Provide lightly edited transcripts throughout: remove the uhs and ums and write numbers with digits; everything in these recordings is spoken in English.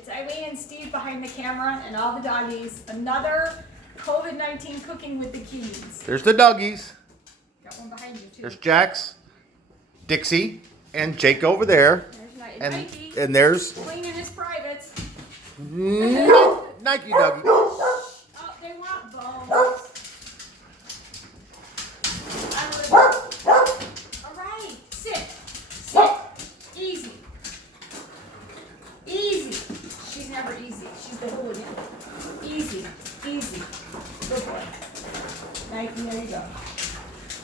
It's Eileen and Steve behind the camera and all the doggies. Another COVID-19 Cooking with the Keys. There's the doggies. Got one behind you too. There's Jax, Dixie, and Jake over there. There's Nike. And there's Cleaning his privates. Nike doggy. Oh, they want bones. All right, sit. Easy. She's never easy. She's the hooligan. Easy. Good boy. Nike, there you go.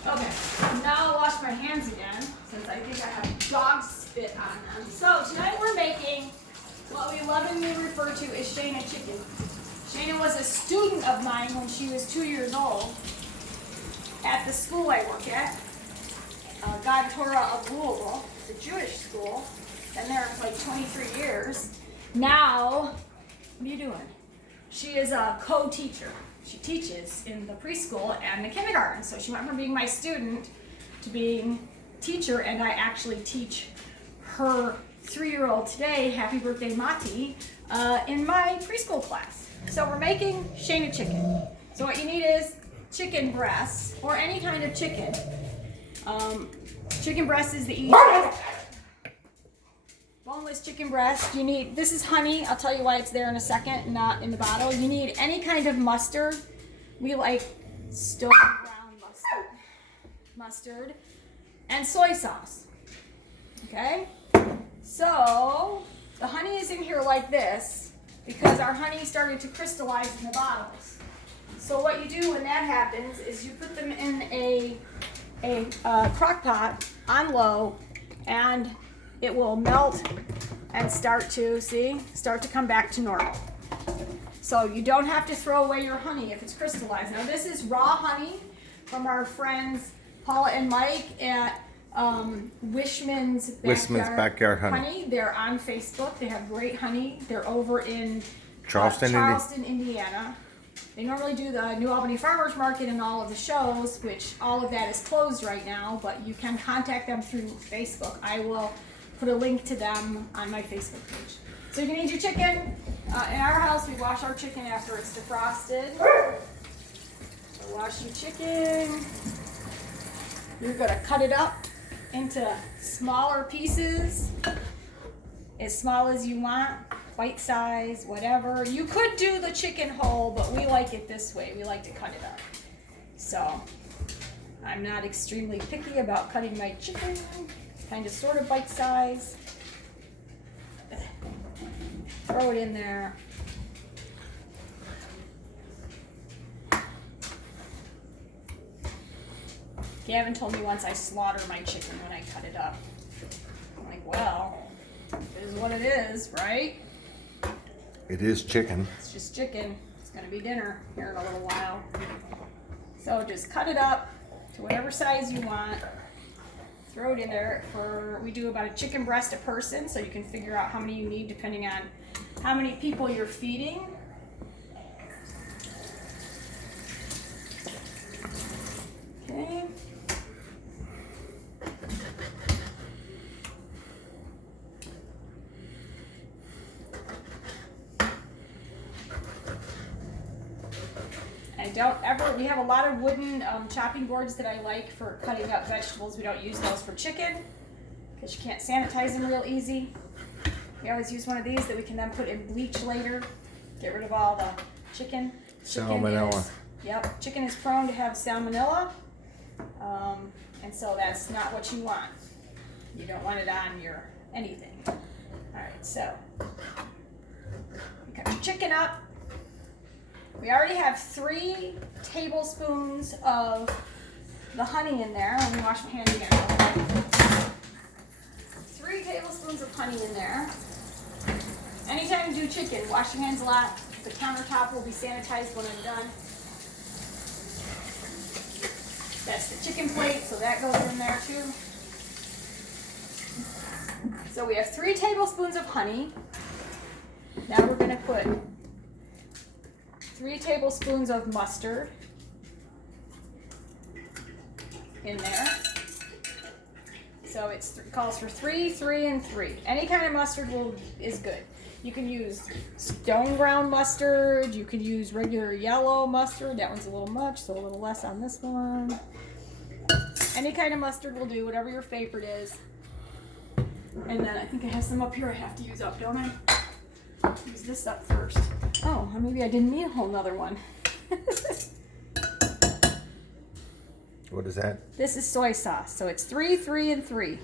Okay, now I'll wash my hands again since I think I have dog spit on them. So tonight we're making what we lovingly refer to as Sheina Chicken. Sheina was a student of mine when she was 2 years old at the school I work at, God Torah of Louisville, the Jewish school. Been there for like 23 years. Now, what are you doing? She is a co-teacher. She teaches in the preschool and the kindergarten. So she went from being my student to being teacher, and I actually teach her 3-year-old today, happy birthday Mati, in my preschool class. So we're making Sheina chicken. So what you need is chicken breasts, or any kind of chicken. Chicken breast is the easiest. Boneless chicken breast. You need, this is honey. I'll tell you why it's there in a second, not in the bottle. You need any kind of mustard. We like stone brown mustard, and soy sauce. Okay? So the honey is in here like this because our honey started to crystallize in the bottles. So what you do when that happens is you put them in a crock pot on low, and it will melt and start to come back to normal. So you don't have to throw away your honey if it's crystallized. Now this is raw honey from our friends Paula and Mike at Wishman's Backyard Honey. They're on Facebook. They have great honey. They're over in Charleston, Indiana. They normally do the New Albany Farmers Market and all of the shows, which all of that is closed right now, but you can contact them through Facebook. I will put a link to them on my Facebook page. So you can eat your chicken. In our house, we wash our chicken after it's defrosted. So wash your chicken. You're gonna cut it up into smaller pieces, as small as you want, bite size, whatever. You could do the chicken whole, but we like it this way. We like to cut it up. So I'm not extremely picky about cutting my chicken. Kind of sort of bite size. Throw it in there. Gavin told me once I slaughter my chicken when I cut it up. I'm like, well, it is what it is, right? It is chicken. It's just chicken. It's gonna be dinner here in a little while. So just cut it up to whatever size you want. Throw it in there. We do about a chicken breast a person, so you can figure out how many you need depending on how many people you're feeding. Okay. We have a lot of wooden chopping boards that I like for cutting up vegetables. We don't use those for chicken because you can't sanitize them real easy. We always use one of these that we can then put in bleach later. Get rid of all the chicken. Salmonella. Chicken is prone to have salmonella. And so that's not what you want. You don't want it on your anything. All right, so you cut your chicken up. We already have 3 tablespoons of the honey in there. Let me wash my hands again. 3 tablespoons of honey in there. Anytime you do chicken, wash your hands a lot. The countertop will be sanitized when I'm done. That's the chicken plate, so that goes in there too. So we have 3 tablespoons of honey. Now we're going to put 3 tablespoons of mustard in there. So it calls for 3, 3, and 3. Any kind of mustard is good. You can use stone ground mustard. You can use regular yellow mustard. That one's a little much, so a little less on this one. Any kind of mustard will do, whatever your favorite is. And then I think I have some up here I have to use up, don't I? Use this up first. Oh, maybe I didn't need a whole nother one. What is that? This is soy sauce. So it's 3, 3, and 3.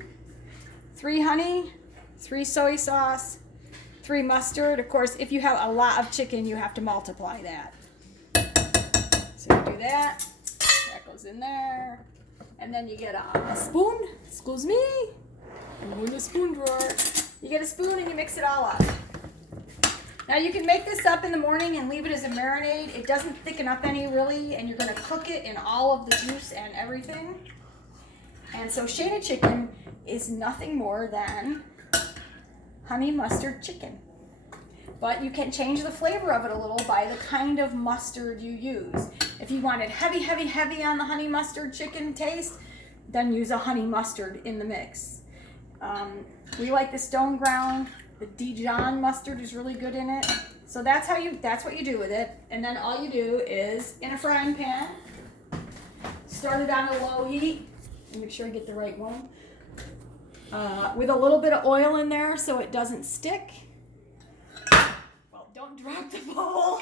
3 honey, 3 soy sauce, 3 mustard. Of course, if you have a lot of chicken, you have to multiply that. So you do that. That goes in there. And then you get a spoon. Excuse me. I'm going to the spoon drawer. You get a spoon and you mix it all up. Now you can make this up in the morning and leave it as a marinade. It doesn't thicken up any really, and you're going to cook it in all of the juice and everything. And so Sheina Chicken is nothing more than honey mustard chicken. But you can change the flavor of it a little by the kind of mustard you use. If you wanted heavy, heavy, heavy on the honey mustard chicken taste, then use a honey mustard in the mix. We like the stone ground. The Dijon mustard is really good in it. So that's what you do with it. And then all you do is, in a frying pan, start it on a low heat. And make sure I get the right one. With a little bit of oil in there so it doesn't stick. Well, don't drop the bowl.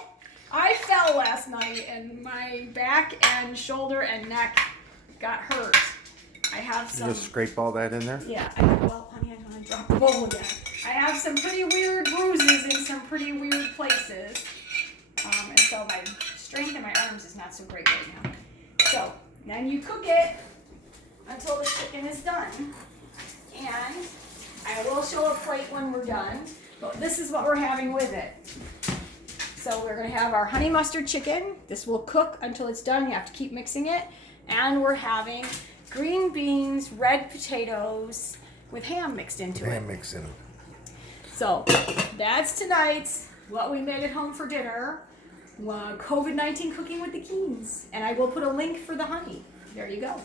I fell last night and my back and shoulder and neck got hurt. I have some. You just scrape all that in there? Yeah. Well, honey, I don't want to drop the bowl again. I have some pretty weird bruises in some pretty weird places. And so my strength in my arms is not so great right now. So then you cook it until the chicken is done. And I will show a plate when we're done. But this is what we're having with it. So we're going to have our honey mustard chicken. This will cook until it's done. You have to keep mixing it. And we're having green beans, red potatoes with ham mixed into it. Ham mixed in them. So that's tonight's what we made at home for dinner. COVID-19 cooking with the Keens. And I will put a link for the honey. There you go.